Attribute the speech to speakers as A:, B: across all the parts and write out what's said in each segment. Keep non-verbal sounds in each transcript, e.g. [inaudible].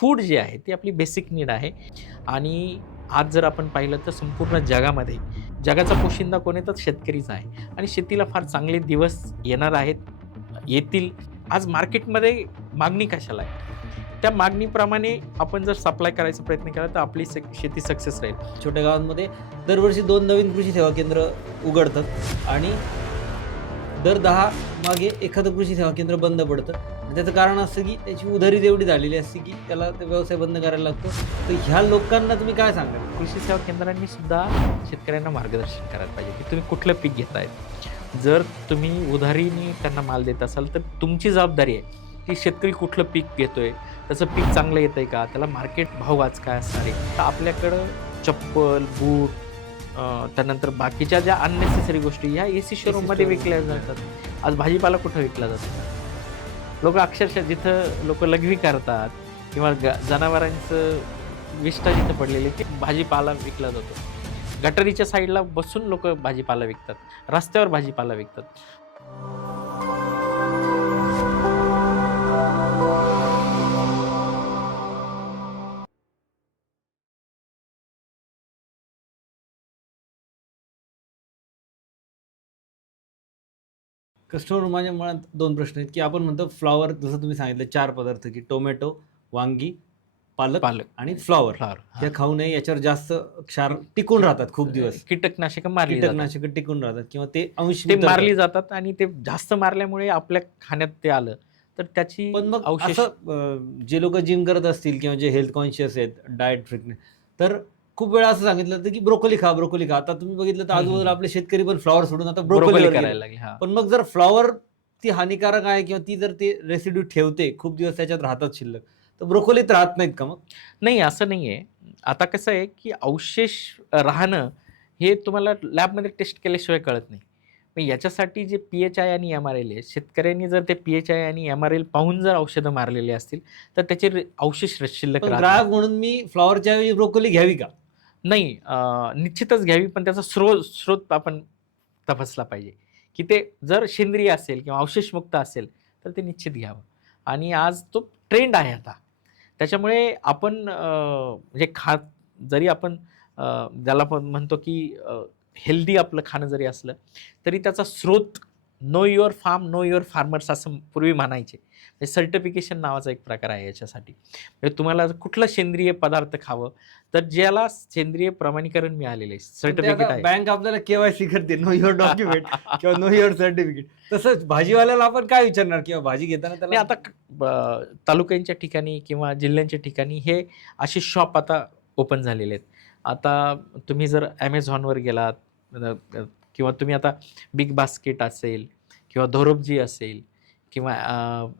A: Food जे आहे ती आपली बेसिक नीड आहे. आणि आज जर आपण पाहिलं तर संपूर्ण जगामध्ये जगाचा पोशिंदा कोण आहे तर शेतकरीच आहे. आणि शेतीला फार चांगले दिवस येणार आहेत येतील. आज मार्केटमध्ये मागणी कशाला आहे? त्या मागणीप्रमाणे आपण जर सप्लाय करायचा प्रयत्न केला तर आपली शेती सक्सेस राहील.
B: छोट्या गावांमध्ये दरवर्षी दोन नवीन कृषी सेवा केंद्र उघडतात आणि दर दहा मागे एखादं कृषी सेवा केंद्र बंद पडतं. त्याचं कारण असतं की त्याची उधारी तेवढी झालेली असते की त्याला ते व्यवसाय बंद करायला लागतो. तर ह्या लोकांना तुम्ही काय सांगाल?
A: कृषी सेवा केंद्रांनी सुद्धा शेतकऱ्यांना मार्गदर्शन करायला पाहिजे की तुम्ही कुठलं पीक घेताय जर तुम्ही उधारीने त्यांना माल देत असाल तर तुमची जबाबदारी आहे की शेतकरी कुठलं पीक घेतोय त्याचं पीक चांगलं येतंय का त्याला मार्केट भाव आज काय असणार. आहे तर आपल्याकडं चप्पल बूट त्यानंतर बाकीच्या ज्या अननेसेसरी गोष्टी ह्या ए सी शोरूममध्ये. विकल्या जातात. आज भाजीपाला कुठं विकला जातो? लोक अक्षरशः जिथं लोक लघवी करतात किंवा ग जनावरांचं विष्ठा जिथं पडलेली ते भाजीपाला विकला जातो. गटारीच्या साईडला बसून लोक भाजीपाला विकतात. रस्त्यावर भाजीपाला विकतात.
B: कस्टमर माझ्या मनात दोन प्रश्न आहेत की आपण म्हणतो फ्लॉवर जसं तुम्ही सांगितलं चार पदार्थ की टोमॅटो वांगी पालक
A: पालक.
B: आणि फ्लॉवर.
A: फ्लावर
B: हे. खाऊ नये याच्यावर जास्त क्षार टिकून राहतात खूप दिवस.
A: कीटकनाशक मारली.
B: कीटकनाशक टिकून राहतात किंवा ते अंश
A: ते. मारली जातात आणि ते जास्त मारल्यामुळे आपल्या खाण्यात ते आलं. तर त्याची
B: पण मग
A: अवशेष
B: जे लोक जिम करत असतील किंवा जे हेल्थ कॉन्शियस आहेत डाएट फ्रिकनेस तर खूप वेळा असं सांगितलं जातं की ब्रोकोली खा ब्रोकोली खा. आता तुम्ही बघितलं तर. आजूबाजूला आपले शेतकरी पण फ्लॉवर सोडून आता
A: ब्रोकोली
B: ब्रोकोली
A: करायला लागली हा.
B: पण मग जर फ्लॉवर ती हानिकारक आहे किंवा ती जर ते रेसिड्यू ठेवते खूप दिवस त्याच्यात राहतात शिल्लक तर ब्रोकोलीत राहत नाहीत का मग?
A: नाही असं नाही आहे आता कसं आहे की अवशेष राहणं हे तुम्हाला लॅबमध्ये टेस्ट केल्याशिवाय कळत नाही. मग याच्यासाठी जे पी एच आय आणि एम आर एल आहे शेतकऱ्यांनी जर ते पी एच आय आणि एम आर एल पाहून जर औषधं मारलेली असतील तर त्याचे रे- अवशेष शिल्लक
B: पण ग्राहक म्हणून मी फ्लॉवरच्या ऐवजी ब्रोकोली घ्यावी का?
A: नाही निश्चितच घ्यावी पण त्याचा स्रोत स्रोत आपण तपासला पाहिजे. की ते जर सेंद्रिय असेल किंवा अवशेषमुक्त असेल तर ते निश्चित घ्यावं. आणि आज तो ट्रेंड आहे आता. त्याच्यामुळे आपण म्हणजे खा जरी आपण ज्याला आपण म्हणतो की हेल्दी आपलं खाणं जरी असलं तरी त्याचा स्रोत know your farm know your farmers असं पूर्वी म्हणायचे. म्हणजे सर्टिफिकेशन नावाचा एक प्रकार आहे याच्यासाठी. म्हणजे तुम्हाला कुठलं सेंद्रिय पदार्थ खावं तर ज्याला सेंद्रिय प्रमाणीकरण मिळालेलं आहे सर्टिफिकेट आहे.
B: बँक आपल्याला केवायसी करते नो युअर डॉक्युमेंट किंवा नो युअर सर्टिफिकेट तसंच भाजीवाल्याला आपण काय विचारणार? किंवा भाजी घेताना त्याला
A: आता तालुक्यांच्या ठिकाणी किंवा जिल्ह्यांच्या ठिकाणी हे असे शॉप आता ओपन झालेले आहेत. आता तुम्ही जर ॲमेझॉनवर गेलात किंवा तुम्ही आता बिग बास्केट असेल किंवा धोरबजी असेल किंवा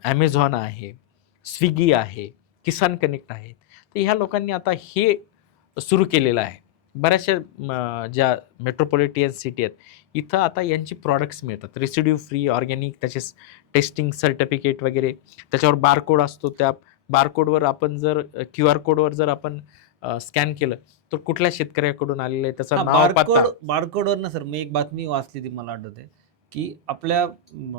A: ॲमेझॉन आहे स्विगी आहे किसान कनेक्ट आहे तर ह्या लोकांनी आता हे सुरू केलेलं आहे. बऱ्याचशा म, ज्या मेट्रोपॉलिटियन सिटी आहेत इथं आता यांची प्रॉडक्ट्स मिळतात. रेसिड्यू फ्री ऑर्गॅनिक त्याचे टेस्टिंग सर्टिफिकेट वगैरे त्याच्यावर बारकोड असतो त्या बारकोडवर आपण जर क्यू आर कोडवर जर आपण स्कॅन केलं तर कुठल्या शेतकऱ्याकडून आलेलं आहे त्याचं नाव
B: बारकोड
A: पत्ता
B: बारकोडवर ना सर मी एक बातमी वाचली ती मला आठवते की आपल्या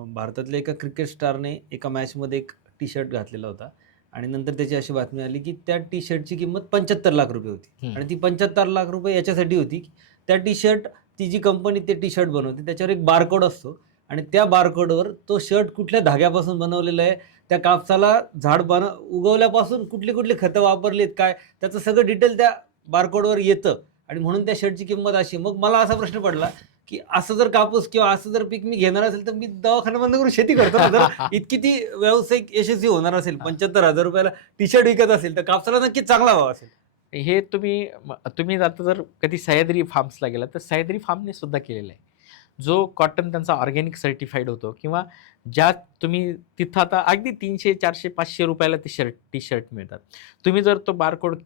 B: भारतातल्या एका क्रिकेट स्टारने एका मॅचमध्ये एक टी शर्ट घातलेला होता आणि नंतर त्याची अशी बातमी आली की त्या टी शर्टची किंमत पंच्याहत्तर लाख रुपये होती. आणि ती पंच्याहत्तर लाख रुपये याच्यासाठी होती की त्या टी शर्ट ती जी कंपनी ते टी शर्ट बनवते त्याच्यावर एक बारकोड असतो आणि त्या बारकोडवर तो शर्ट कुठल्या धाग्यापासून बनवलेला आहे त्या कापसाला झाड बन उगवल्यापासून कुठली कुठली खतं वापरलीत काय त्याचं सगळं डिटेल त्या बारकोडवर येतं आणि म्हणून त्या शर्टची किंमत अशी. मग मला असा प्रश्न पडला की असं जर कापूस किंवा असं जर पीक मी घेणार असेल तर मी दवाखाना बंद करून शेती करतो. जर [laughs] इतकी ती व्यावसायिक यशस्वी होणार असेल पंच्याहत्तर हजार रुपयाला टी शर्ट विकत असेल तर कापसाला नक्कीच चांगला भाव असेल.
A: हे तुम्ही तुम्ही आता जर कधी सह्याद्री फार्म्सला गेला तर सह्याद्री फार्मने सुद्धा केलेलं आहे. जो कॉटन त्यांचा ऑर्गॅनिक सर्टिफाईड होतो किंवा ज्या तुम्ही तिथं आता अगदी तीनशे चारशे पाचशे रुपयाला ते शर्ट टी शर्ट मिळतात. तुम्ही जर तो बारकोड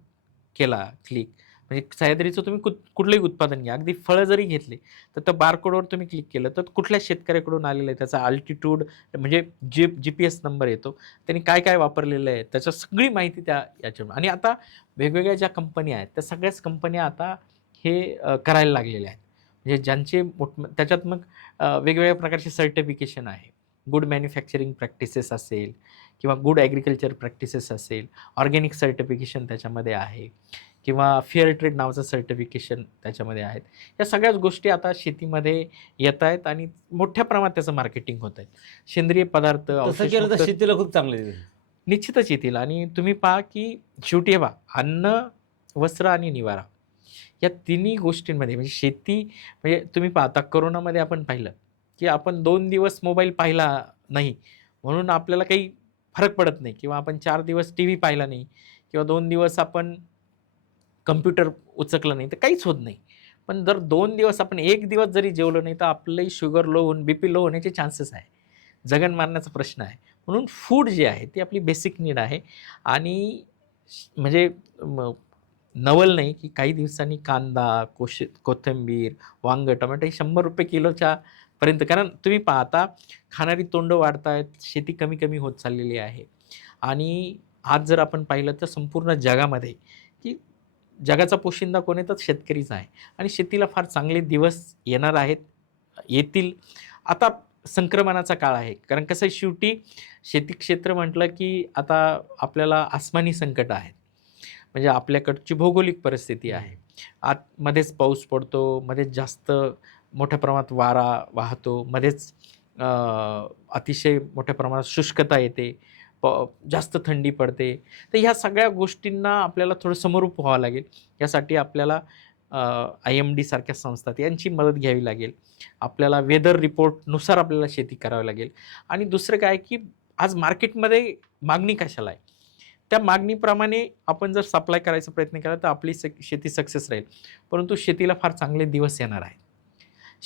A: केला क्लिक म्हणजे सह्याद्रीचं तुम्ही कुठ कुठलंही उत्पादन घ्या. अगदी फळं जरी घेतली तर त्या बारकोडवर तुम्ही क्लिक केलं तर कुठल्या शेतकऱ्याकडून आलेलं आहे त्याचा अल्टिट्यूड म्हणजे जी जी पी एस नंबर येतो त्यांनी काय काय वापरलेलं आहे त्याच्या सगळी माहिती त्या याच्या आणि आता वेगवेगळ्या ज्या कंपन्या आहेत त्या सगळ्याच कंपन्या आता हे करायला लागलेल्या आहेत. म्हणजे ज्यांचे मोठ त्याच्यात मग वेगवेगळ्या प्रकारचे सर्टिफिकेशन आहे. गुड मॅन्युफॅक्चरिंग प्रॅक्टिसेस असेल किंवा गुड ॲग्रिकल्चर प्रॅक्टिसेस असेल ऑर्गॅनिक सर्टिफिकेशन त्याच्यामध्ये आहे किंवा फेअर ट्रेड नावाचं सर्टिफिकेशन त्याच्यामध्ये आहेत. या सगळ्याच गोष्टी आता शेतीमध्ये येत आहेत आणि मोठ्या प्रमाणात त्याचं मार्केटिंग होत आहे. सेंद्रिय पदार्थ
B: शेतीला खूप चांगलं.
A: निश्चितच येतील. आणि तुम्ही पहा की शेवटी हे अन्न वस्त्र आणि निवारा या तिन्ही गोष्टींमध्ये म्हणजे शेती म्हणजे तुम्ही पहा आता करोनामध्ये आपण पाहिलं की आपण दोन दिवस मोबाईल पाहिला नाही. म्हणून आपल्याला काही फरक पडत नाही किंवा आपण चार दिवस टी व्ही पाहिला नाही किंवा दोन दिवस आपण कम्प्युटर उचकलं नाही तर काहीच होत नाही. पण जर दोन दिवस आपण एक दिवस जरी जेवलो नाही तर आपलंही शुगर लो होऊन बी पी लो होण्याचे चान्सेस आहे. जगन मारण्याचा प्रश्न आहे. म्हणून फूड जे आहे ती आपली बेसिक नीड आहे. आणि म्हणजे नवल नाही की काही दिवसांनी कांदा कोश कोथिंबीर वांग टोमॅटो हे शंभर रुपये किलोच्या पर्यंत. कारण तुम्ही पाहता खाणारी तोंड वाढत आहेत शेती कमी कमी होत चाललेली आहे. आणि आज जर आपण पाहिलं तर संपूर्ण जगामध्ये की जगाचा पोशिंदा कोण आहे? तर शेतकरीच आहे. आणि शेतीला फार चांगले दिवस येणार आहेत येतील. आता संक्रमणाचा काळ आहे. कारण कसं आहे, शेवटी शेती क्षेत्र म्हटलं की आता आपल्याला आसमानी संकट आहेत म्हणजे आपल्याकडची भौगोलिक परिस्थिती आहे. आत मध्येच पाऊस पडतो मध्येच जास्त मोठ्या प्रमाणात वारा वाहतो. मध्येच अतिशय मोठ्या प्रमाणात शुष्कता येते. प जास्त थंडी पडते. तर ह्या सगळ्या गोष्टींना आपल्याला थोडं समरूप व्हावं लागेल. यासाठी आपल्याला आय एम डी सारख्या संस्था यांची मदत घ्यावी लागेल. आपल्याला वेदर रिपोर्टनुसार आपल्याला शेती करावी लागेल. आणि दुसरं काय की आज मार्केटमध्ये मागणी कशाला आहे? त्या मागणीप्रमाणे आपण जर सप्लाय करायचा प्रयत्न केला तर आपली स शेती सक्सेस राहील. परंतु शेतीला फार चांगले दिवस येणार आहेत.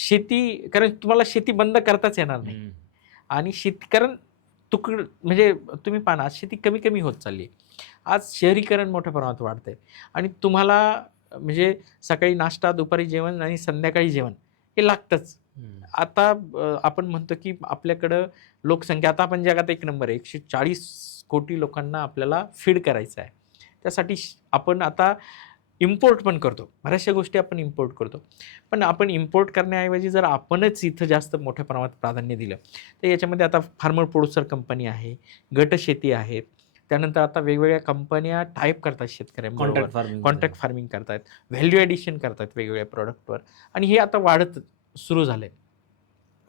A: शेती कारण तुम्हाला शेती बंद करताच येणार नाही. आणि शेती कारण तुकड म्हणजे तुम्ही पाहा आज शेती कमी कमी होत चालली आहे. आज शहरीकरण मोठ्या प्रमाणात वाढतंय. आणि तुम्हाला म्हणजे सकाळी नाश्ता दुपारी जेवण आणि संध्याकाळी जेवण हे लागतंच. आता आपण म्हणतो की आपल्याकडं लोकसंख्या आता आपण जगात एक नंबर आहे. एकशे चाळीस कोटी लोकांना आपल्याला फीड करायचं आहे. त्यासाठी श- आपण आता इम्पोर्ट पण करतो. बऱ्याचशा गोष्टी आपण इम्पोर्ट करतो. पण आपण इम्पोर्ट करण्याऐवजी जर आपणच इथं जास्त मोठ्या प्रमाणात प्राधान्य दिलं तर याच्यामध्ये आता फार्मर प्रोड्युसर कंपनी आहे गटशेती आहेत त्यानंतर आता वेगवेगळ्या कंपन्या टाईप करतात शेतकऱ्यांबरोबर
B: कॉन्ट्रॅक्ट फार्मिंग
A: कॉन्ट्रॅक्ट फार्मिंग करतायत व्हॅल्यू ॲडिशन करतात वेगवेगळ्या प्रॉडक्टवर आणि हे आता वाढत सुरू झालं आहे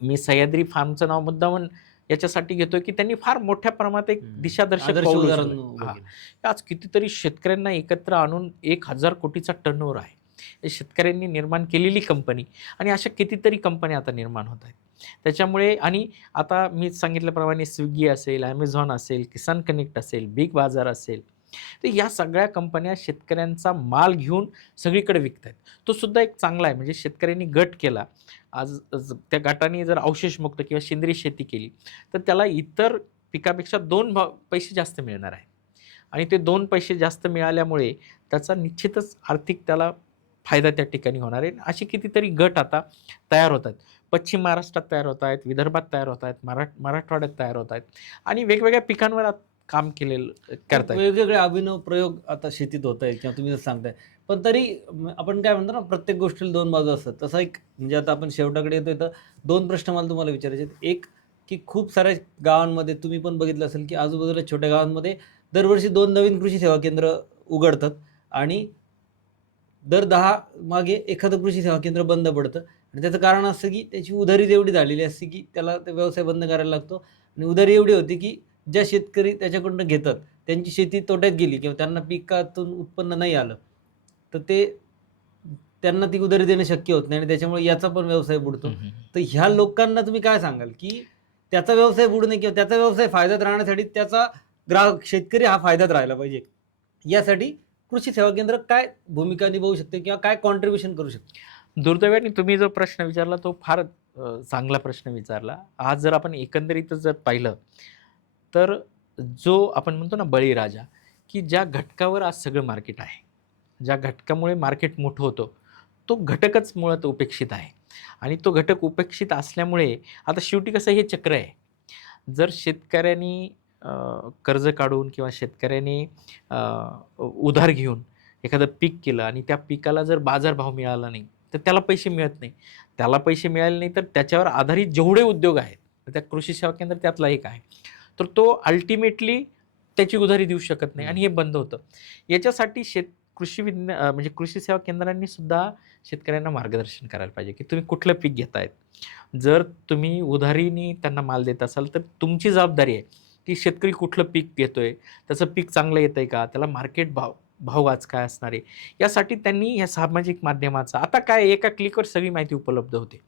A: मी सह्याद्री फार्मचं नाव मुद्दामून याच्यासाठी घेतोय की त्यांनी फार मोठ्या प्रमाणात एक. दिशादर्शक पाऊल. आज कितीतरी शेतकऱ्यांना एकत्र आणून एक हजार कोटीचा टर्नओव्हर आहे. हे शेतकऱ्यांनी निर्माण केलेली कंपनी आणि अशा कितीतरी कंपन्या आता निर्माण होत आहेत. त्याच्यामुळे आणि आता मी सांगितल्याप्रमाणे स्विगी असेल ॲमेझॉन असेल किसान कनेक्ट असेल बिग बाजार असेल तर या सगळ्या कंपन्या शेतकऱ्यांचा माल घेऊन सगळीकडे विकत आहेत तो सुद्धा एक चांगला आहे. म्हणजे शेतकऱ्यांनी गट केला. आज त्या गटाने जर अवशेषमुक्त किंवा सेंद्रिय शेती केली तर त्याला इतर पिकापेक्षा दोन भाव पैसे जास्त मिळणार आहे. आणि ते दोन पैसे जास्त मिळाल्यामुळे त्याचा निश्चितच आर्थिक त्याला फायदा त्या ठिकाणी होणार आहे. असे कितीतरी गट आता तयार होत आहेत. पश्चिम महाराष्ट्रात तयार होत आहेत विदर्भात तयार होत आहेत मराठ मराठवाड्यात तयार होत आहेत. आणि वेगवेगळ्या पिकांवर काम केलेलं करतात
B: वेगवेगळे अभिनव प्रयोग आता शेतीत होत आहेत. किंवा तुम्ही जर सांगताय पण तरी आपण काय म्हणतो ना प्रत्येक गोष्टीला दोन बाजू असतात. तसा एक म्हणजे आता आपण शेवटाकडे येतोय तर दोन प्रश्न मला तुम्हाला विचारायचे आहेत. एक की खूप साऱ्या गावांमध्ये तुम्ही पण बघितलं असेल की आजूबाजूला छोट्या गावांमध्ये दरवर्षी दोन नवीन कृषी सेवा केंद्र उघडतात आणि दर दहा मागे एखादं कृषी सेवा केंद्र बंद पडतं. आणि त्याचं कारण असं की त्याची उधारी एवढी झालेली असते की त्याला ते व्यवसाय बंद करायला लागतो. आणि उधारी एवढी होती की ज्या शेतकरी त्याच्याकडनं घेतात त्यांची शेती तोट्यात गेली किंवा त्यांना पिकातून उत्पन्न नाही आलं. तर ते त्यांना ती उधारी देणं शक्य होत नाही आणि त्याच्यामुळे याचा पण व्यवसाय बुडतो. तर ह्या लोकांना तुम्ही काय सांगाल की त्याचा व्यवसाय बुडू नये किंवा त्याचा व्यवसाय फायद्यात राहण्यासाठी त्याचा ग्राहक शेतकरी हा फायद्यात राहायला पाहिजे. यासाठी कृषी सेवा केंद्र काय भूमिका निभावू शकते किंवा काय कॉन्ट्रीब्युशन करू शकते?
A: दुर्दैवाने तुम्ही जो प्रश्न विचारला तो फार चांगला प्रश्न विचारला. आज जर आपण एकंदरीतच जर पाहिलं तर जो आपण म्हणतो ना बळीराजा की ज्या घटकावर आज सगळं मार्केट आहे ज्या घटकामुळे मार्केट मोठं होतं तो घटकच मुळात उपेक्षित आहे. आणि तो घटक उपेक्षित असल्यामुळे आता शेवटी कसं हे चक्र आहे? जर शेतकऱ्यांनी कर्ज काढून किंवा शेतकऱ्यांनी उधार घेऊन एखादं पीक केलं आणि त्या पिकाला जर बाजारभाव मिळाला नाही तर त्याला पैसे मिळत नाही. त्याला पैसे मिळाले नाही तर त्याच्यावर आधारित जेवढे उद्योग आहेत त्या कृषी सेवा केंद्र त्यातला एक आहे तर तो अल्टिमेटली त्याची उधारी देऊ शकत नाही आणि हे बंद होतं. याच्यासाठी शेत कृषी विज्ञान म्हणजे कृषी सेवा केंद्रांनी सुद्धा शेतकऱ्यांना मार्गदर्शन करायला पाहिजे की तुम्ही कुठलं पीक घेतायत. जर तुम्ही उधारीने त्यांना माल देत असाल तर तुमची जबाबदारी आहे की शेतकरी कुठलं पीक घेतोय त्याचं पीक चांगलं येतंय का त्याला मार्केट भाव भाव आज काय असणार आहे? यासाठी त्यांनी या सामाजिक माध्यमाचा आता काय एका क्लिकवर सगळी माहिती उपलब्ध होते.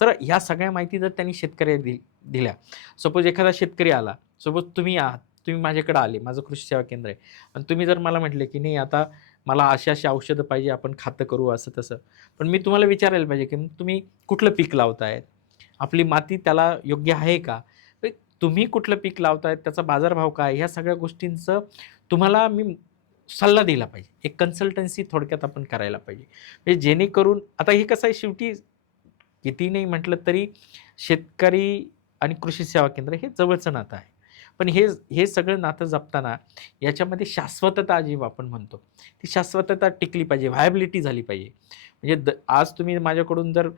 A: तर ह्या सगळ्या माहिती जर त्यांनी शेतकऱ्या दि दिल्या सपोज एखादा शेतकरी आला सपोज तुम्ही आहात तुम्ही माझ्याकडे आले माझं कृषी सेवा केंद्र आहे आणि तुम्ही जर मला म्हटले की नाही आता मला अशी अशी औषधं पाहिजे आपण खातं करू असं तसं. पण मी तुम्हाला विचारायला पाहिजे की तुम्ही कुठलं पीक लावतायत? आपली माती त्याला योग्य आहे का? तुम्ही कुठलं पीक लावतायत? त्याचा बाजारभाव काय? ह्या सगळ्या गोष्टींचं तुम्हाला मी सल्ला दिला पाहिजे. एक कन्सल्टन्सी थोडक्यात आपण करायला पाहिजे. म्हणजे जेणेकरून आता हे कसं आहे शेवटी किती नाही म्हटलं तरी शेतकरी आणि कृषी सेवा केंद्र हे जवळचं नातं आहे. पण हे हे सगळं नातं जपताना याच्यामध्ये शाश्वतता जी आपण म्हणतो ती शाश्वतता टिकली पाहिजे व्हायबिलिटी झाली पाहिजे म्हणजे द आज तुम्ही माझ्याकडून जर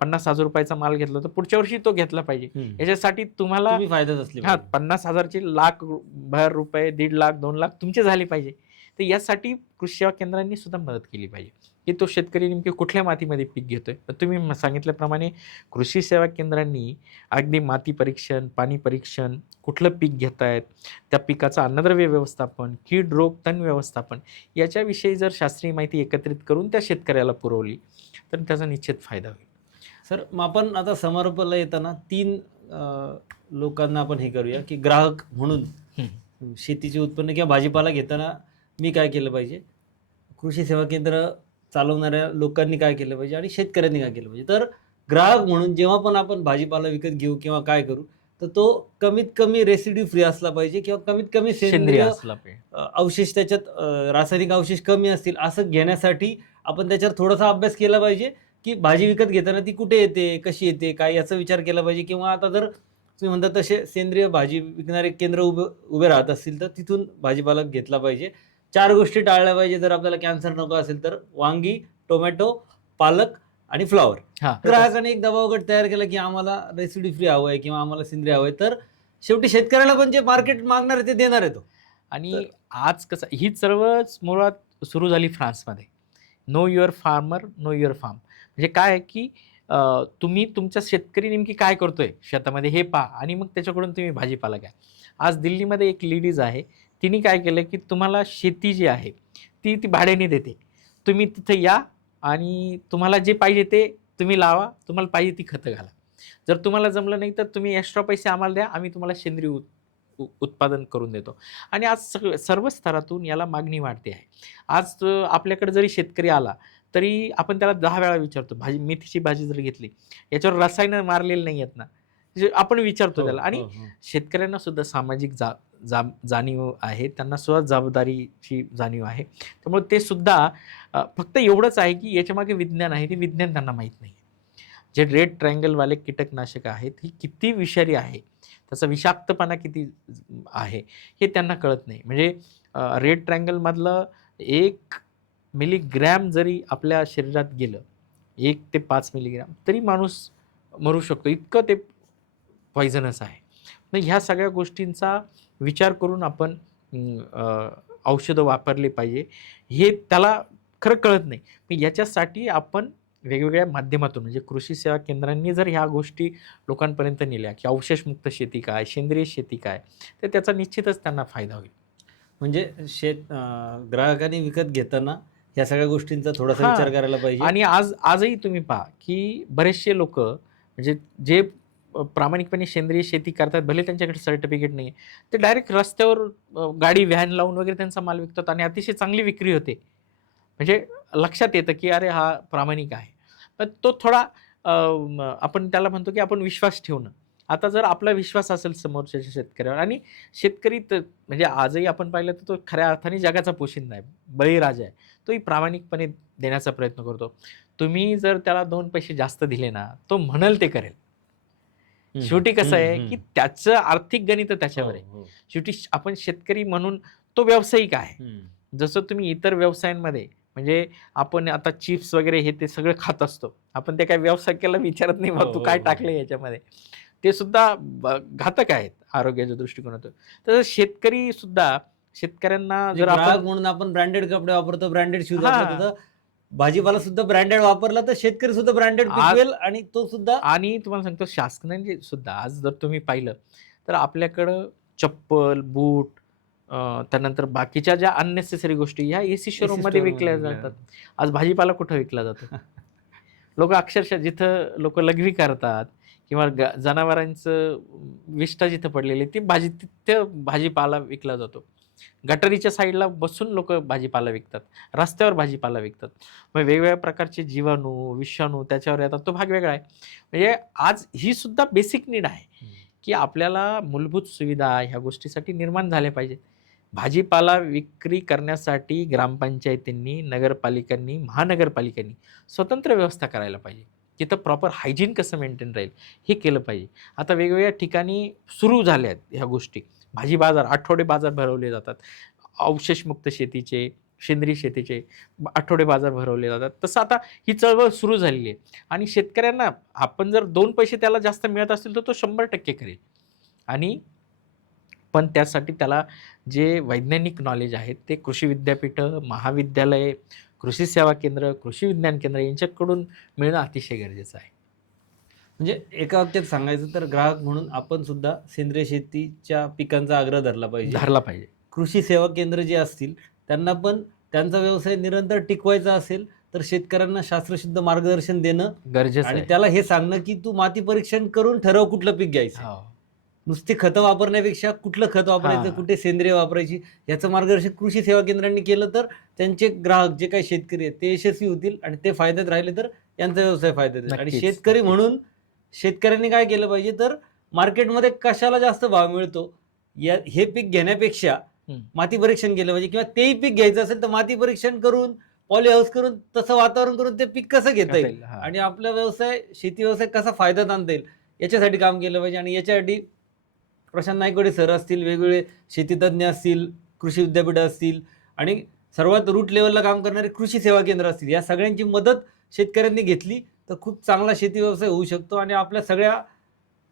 A: पन्नास हजार रुपयाचा माल घेतला तर पुढच्या वर्षी तो घेतला पाहिजे. याच्यासाठी तुम्हाला
B: तुम्ही फायद्यात असले
A: हा. पन्नास हजारची लाख भर रुपये दीड लाख दोन लाख तुमचे झाले पाहिजे तर यासाठी कृषी सेवा केंद्रांनी सुद्धा मदत केली पाहिजे की तो शेतकरी नेमके कुठल्या मातीमध्ये पीक घेतोय? तर तुम्ही सांगितल्याप्रमाणे कृषी सेवा केंद्रांनी अगदी माती परीक्षण पाणी परीक्षण कुठलं पीक घेत आहेत त्या पिकाचं अन्नद्रव्य व्यवस्थापन कीड रोग तण व्यवस्थापन याच्याविषयी जर शास्त्रीय माहिती एकत्रित करून त्या शेतकऱ्याला पुरवली तर त्याचा निश्चित फायदा होईल.
B: सर मग आपण आता समारोपाला येताना तीन लोकांना आपण हे करूया की ग्राहक म्हणून शेतीचे उत्पन्न किंवा भाजीपाला घेताना मी काय केलं पाहिजे? कृषी सेवा केंद्र चालवणाऱ्या लोकांनी काय केलं पाहिजे आणि शेतकऱ्यांनी काय केलं पाहिजे. तर ग्राहक म्हणून जेव्हा पण आपण भाजीपाला विकत घेऊ किंवा काय करू तर तो कमीत कमी रेसिड्यू फ्री असला पाहिजे किंवा कमीत कमी
A: सेंद्रिय असला पाहिजे.
B: अवशेष त्याच्यात रासायनिक अवशेष कमी असतील असं घेण्यासाठी आपण त्याच्यावर थोडासा अभ्यास केला पाहिजे की भाजी विकत घेताना ती कुठे येते कशी येते काय याचा विचार केला पाहिजे किंवा आता जर तुम्ही म्हणता तसे सेंद्रिय भाजी विकणारे केंद्र उभे उभे राहत असतील तर तिथून भाजीपाला घेतला पाहिजे. चार गोष्टी टाळल्या पाहिजे. जर आपल्याला कॅन्सर नको असेल तर वांगी टोमॅटो पालक आणि फ्लॉवर
A: हा.
B: ग्राहकाने एक दबाव गट तयार केला की आम्हाला रेसिड्यू फ्री हवं आहे किंवा आम्हाला सेंद्रिय हवं आहे. तर शेवटी शेतकऱ्याला पण जे मार्केट मागणार आहे ते देणार आहे तो.
A: आणि आज कसं ही चळवळ मुळात सुरू झाली फ्रान्समध्ये. Know your farmer know your farm म्हणजे काय आहे की तुम्ही तुमच्या शेतकरी नेमकी काय करतोय शेतामध्ये हे पहा आणि मग त्याच्याकडून तुम्ही भाजीपाला घ्या. आज दिल्लीमध्ये एक लेडीज आहे तिने काय केलं की तुम्हाला शेती जी आहे ती ती भाड्याने देते. तुम्ही तिथं या आणि तुम्हाला जे पाहिजे ते तुम्ही लावा तुम्हाला पाहिजे ती खतं घाला. जर तुम्हाला जमलं नाही तर तुम्ही एक्स्ट्रा पैसे आम्हाला द्या आम्ही तुम्हाला सेंद्रिय उत- उ- उत्पादन करून देतो. आणि आज सगळं सर्व स्तरातून याला मागणी वाढते आहे. आज आपल्याकडे जरी शेतकरी आला तरी आपण त्याला दहा वेळा विचारतो भाजी मेथीची भाजी जर घेतली याच्यावर रसायनं मारलेली नाही आहेत ना. जे आपण विचारतो त्याला. आणि
B: हो, हो.
A: शेतकऱ्यांना सुद्धा सामाजिक जा जा जाणीव आहे त्यांना सुद्धा जबाबदारीची जाणीव आहे. त्यामुळे ते सुद्धा फक्त एवढंच आहे की याच्यामागे विज्ञान आहे ते विज्ञान त्यांना माहीत नाही जे रेड ट्रायंगलवाले कीटकनाशक आहेत ही किती विषारी आहे त्याचा विषाक्तपणा किती आहे हे त्यांना कळत नाही. म्हणजे रेड ट्रायंगलमधलं एक मिलीग्रॅम जरी आपल्या शरीरात गेलं एक ते पाच मिलीग्रॅम तरी माणूस मरू शकतो. इतकं ते पॉयझनस आहे. मग ह्या सगळ्या गोष्टींचा विचार करून आपण औषधं वापरली पाहिजे. हे त्याला खरं कळत नाही. मग याच्यासाठी आपण वेगवेगळ्या माध्यमातून म्हणजे कृषी सेवा केंद्रांनी जर ह्या गोष्टी लोकांपर्यंत नेल्या की अवशेषमुक्त शेती काय सेंद्रिय शेती काय तर त्याचा निश्चितच त्यांना फायदा होईल.
B: म्हणजे शेत ग्राहकाने विकत घेताना या सगळ्या गोष्टींचा थोडासा. विचार करायला पाहिजे.
A: आणि आज आजही तुम्ही पहा की बरेचसे लोक म्हणजे जे प्रामाणिकपणे सेंद्रिय शेती करतात भले त्यांच्याकडे सर्टिफिकेट नाही ते डायरेक्ट रस्त्यावर गाडी व्हॅन लावून वगैरे त्यांचा माल विकतात आणि अतिशय चांगली विक्री होते. म्हणजे लक्षात येतं की अरे हा प्रामाणिक आहे. पण तो थोडा आपण त्याला म्हणतो की आपण विश्वास ठेवणं. आता जर आपला विश्वास असेल समोरच्या शेतकऱ्यावर आणि शेतकरी तर म्हणजे आजही आपण पाहिलं तर तो खऱ्या अर्थाने जगाचा पोशिंदा आहे बळीराजा आहे. तोही प्रामाणिकपणे देण्याचा प्रयत्न करतो. तुम्ही जर त्याला दोन पैसे जास्त दिले ना तो म्हणल ते करेल. शेवटी कसं आहे की. त्याचं आर्थिक गणित त्याच्यावर आहे
B: हो, हो.
A: शेवटी आपण शेतकरी म्हणून तो व्यावसायिक आहे. जसं तुम्ही इतर व्यवसायांमध्ये म्हणजे आपण आता चिप्स वगैरे हे ते सगळं खात असतो आपण ते काय व्यवसाय केला विचारत नाही बा
B: हो,
A: तू काय. टाकले याच्यामध्ये ते सुद्धा घातक आहेत आरोग्याच्या दृष्टिकोनातून तर शेतकरी सुद्धा शेतकऱ्यांना
B: म्हणजे
A: जर आपण
B: म्हणून आपण ब्रँडेड कपडे वापरतो ब्रँडेड शूज. वापरतो भाजीपाला सुद्धा ब्रँडेड वापरला तर शेतकरी सुद्धा ब्रँडेड
A: आज-
B: पिकवेल आणि तो सुद्धा
A: आणि तुम्हाला सांगतो शासनाने सुद्धा आज जर तुम्ही पाहिलं तर आपल्याकडं चप्पल बूट अं, त्यानंतर बाकीच्या ज्या अननेसेसरी गोष्टी ह्या एसी शोरूममध्ये
B: store
A: विकल्या
B: मध्ये
A: जातात. आज भाजीपाला कुठं विकला जातो? [laughs] लोक अक्षरशः जिथं लोक लघवी करतात किंवा ग- जनावरांचं विष्ठा जिथं पडलेली ती भाजी तिथं भाजीपाला विकला जातो. गटारीच्या साईडला बसून लोक भाजीपाला विकतात रस्त्यावर भाजीपाला विकतात. मग वेगवेगळ्या प्रकारचे जीवाणू विषाणू त्याच्यावर येतात तो भाग वेगळा आहे. म्हणजे आज ही सुद्धा बेसिक नीड आहे की आपल्याला मूलभूत सुविधा ह्या गोष्टीसाठी निर्माण झाल्या पाहिजेत. भाजीपाला विक्री करण्यासाठी ग्रामपंचायतींनी नगरपालिकांनी महानगरपालिकांनी स्वतंत्र व्यवस्था करायला पाहिजे. तिथं प्रॉपर हायजीन कसं मेंटेन राहील हे केलं पाहिजे. आता वेगवेगळ्या ठिकाणी सुरू झाल्या आहेत ह्या गोष्टी. भाजी बाजार आठवडे बाजार भरवले जातात. अवशेषमुक्त शेतीचे सेंद्रिय शेतीचे आठवडे बाजार भरवले जातात. तसं आता ही चळवळ सुरू झालेली आहे. आणि शेतकऱ्यांना आपण जर दोन पैसे त्याला जास्त मिळत असतील तर तो शंभर टक्के करेल. आणि पण त्यासाठी त्याला जे वैज्ञानिक नॉलेज आहे ते कृषी विद्यापीठं महाविद्यालय कृषी सेवा केंद्र कृषी विज्ञान केंद्र यांच्याकडून मिळणं अतिशय गरजेचं आहे.
B: म्हणजे एका वाक्यात सांगायचं तर ग्राहक म्हणून आपण सुद्धा सेंद्रिय शेतीच्या पिकांचा आग्रह धरला पाहिजे
A: धरला पाहिजे
B: कृषी सेवा केंद्र जे असतील त्यांना पण त्यांचा व्यवसाय निरंतर टिकवायचा असेल तर शेतकऱ्यांना शास्त्रशुद्ध मार्गदर्शन देणं
A: गरजेचं
B: आणि
A: आहे
B: त्याला हे सांगणं की तू माती परीक्षण करून ठरव कुठलं पीक घ्यायचं
A: हो.
B: नुसती खतं वापरण्यापेक्षा कुठलं खत वापरायचं
A: हा.
B: कुठे सेंद्रिय वापरायची याचं मार्गदर्शन कृषी सेवा केंद्रांनी केलं तर त्यांचे ग्राहक जे काही शेतकरी आहेत ते यशस्वी होतील आणि ते फायद्यात राहिले तर यांचा व्यवसाय फायद्यात येईल आणि
A: नक्कीच,
B: शेतकरी. म्हणून शेतकऱ्यांनी काय केलं पाहिजे? तर मार्केटमध्ये कशाला जास्त भाव मिळतो? या हे पीक घेण्यापेक्षा. माती परीक्षण केलं पाहिजे किंवा तेही पीक घ्यायचं असेल तर माती परीक्षण करून पॉली हाऊस करून तसं वातावरण करून ते पीक कसं घेता येईल. आणि आपला व्यवसाय शेती व्यवसाय कसा फायद्यात आणता येईल? याच्यासाठी काम केलं पाहिजे. आणि याच्यासाठी प्रशांत नायकवडे सर असतील वेगवेगळे शेतीतज्ञ असतील कृषी विद्यापीठ असतील आणि सर्वात रूट लेवलला काम करणारे कृषी सेवा केंद्र असतील. या सगळ्यांची मदत शेतकऱ्यांनी घेतली. तर खूप चांगला शेती व्यवसाय होऊ शकतो आणि आपल्या सगळ्या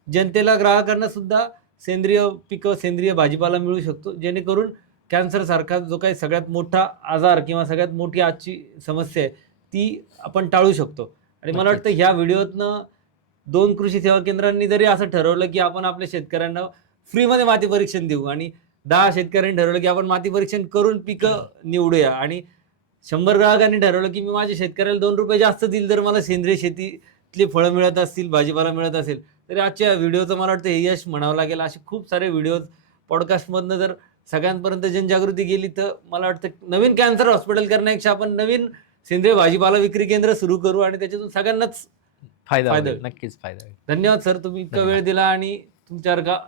B: जनतेला ग्राहकांना सुद्धा सेंद्रिय पिकं सेंद्रिय भाजीपाला मिळू शकतो जेणेकरून कॅन्सरसारखा जो काही सगळ्यात मोठा आजार किंवा सगळ्यात मोठी आजची समस्या आहे ती आपण टाळू शकतो आणि मला वाटतं. ह्या व्हिडिओतनं दोन कृषी सेवा केंद्रांनी जरी असं ठरवलं की आपण आपल्या शेतकऱ्यांना फ्रीमध्ये माती परीक्षण देऊ आणि दहा शेतकऱ्यांनी ठरवलं की आपण माती परीक्षण करून पिकं निवडूया आणि शंभर ग्राहकांनी ठरवलं की मी माझ्या शेतकऱ्याला दोन रुपये जास्त दिल जर मला सेंद्रिय शेतीतली फळं मिळत असतील भाजीपाला मिळत असेल. तरी आजच्या व्हिडिओचं मला वाटतं हे यश म्हणावं लागेल. असे खूप सारे व्हिडिओज पॉडकास्टमधनं जर सगळ्यांपर्यंत जनजागृती गेली तर मला वाटतं नवीन कॅन्सर हॉस्पिटल करण्यापेक्षा आपण नवीन सेंद्रिय भाजीपाला विक्री केंद्र सुरू करू आणि त्याच्यातून सगळ्यांनाच
A: फायदा
B: फायदा
A: नक्कीच फायदा
B: धन्यवाद सर. तुम्ही इतका वेळ. दिला आणि तुमच्यासारखा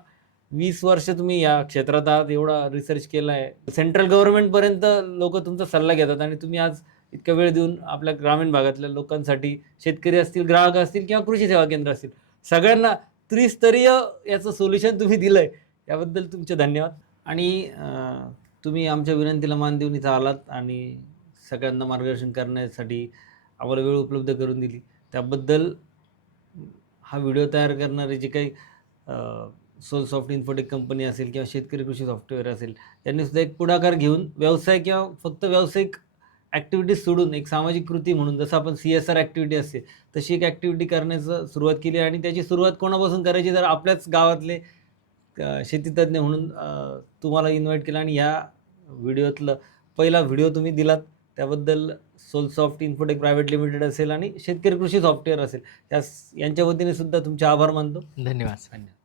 B: वीस वर्ष तुम्ही या क्षेत्रात आहात एवढा रिसर्च केला आहे सेंट्रल गव्हर्नमेंटपर्यंत लोक तुमचा सल्ला घेतात आणि तुम्ही आज इतका वेळ देऊन आपल्या ग्रामीण भागातल्या लोकांसाठी शेतकरी असतील ग्राहक असतील किंवा कृषी सेवा केंद्र असतील सगळ्यांना त्रिस्तरीय याचं सोल्युशन तुम्ही दिलंय. याबद्दल तुमचे धन्यवाद. आणि तुम्ही आमच्या विनंतीला मान देऊन इथं आलात आणि सगळ्यांना मार्गदर्शन करण्यासाठी आम्हाला वेळ उपलब्ध करून दिली. त्याबद्दल हा व्हिडिओ तयार करणारे जे काही सोल सॉफ्ट इन्फोटेक कंपनी असेल किंवा शेतकरी कृषी सॉफ्टवेअर असेल यांनी सुद्धा एक पुढाकार घेऊन व्यवसाय किंवा फक्त व्यावसायिक ॲक्टिव्हिटीज सोडून एक सामाजिक कृती म्हणून जसं आपण सी एस आर ॲक्टिव्हिटी असते तशी एक ॲक्टिव्हिटी करण्याचं सुरुवात केली आणि त्याची सुरुवात कोणापासून करायची तर आपल्याच गावातले शेतीतज्ञ म्हणून तुम्हाला इन्व्हाइट केलं आणि ह्या व्हिडिओतलं पहिला व्हिडिओ तुम्ही दिलात त्याबद्दल सोलसॉफ्ट इन्फोटेक प्रायव्हेट लिमिटेड असेल आणि शेतकरी कृषी सॉफ्टवेअर असेल त्या यांच्या वतीने सुद्धा तुमचे आभार मानतो.
A: धन्यवाद धन्यवाद.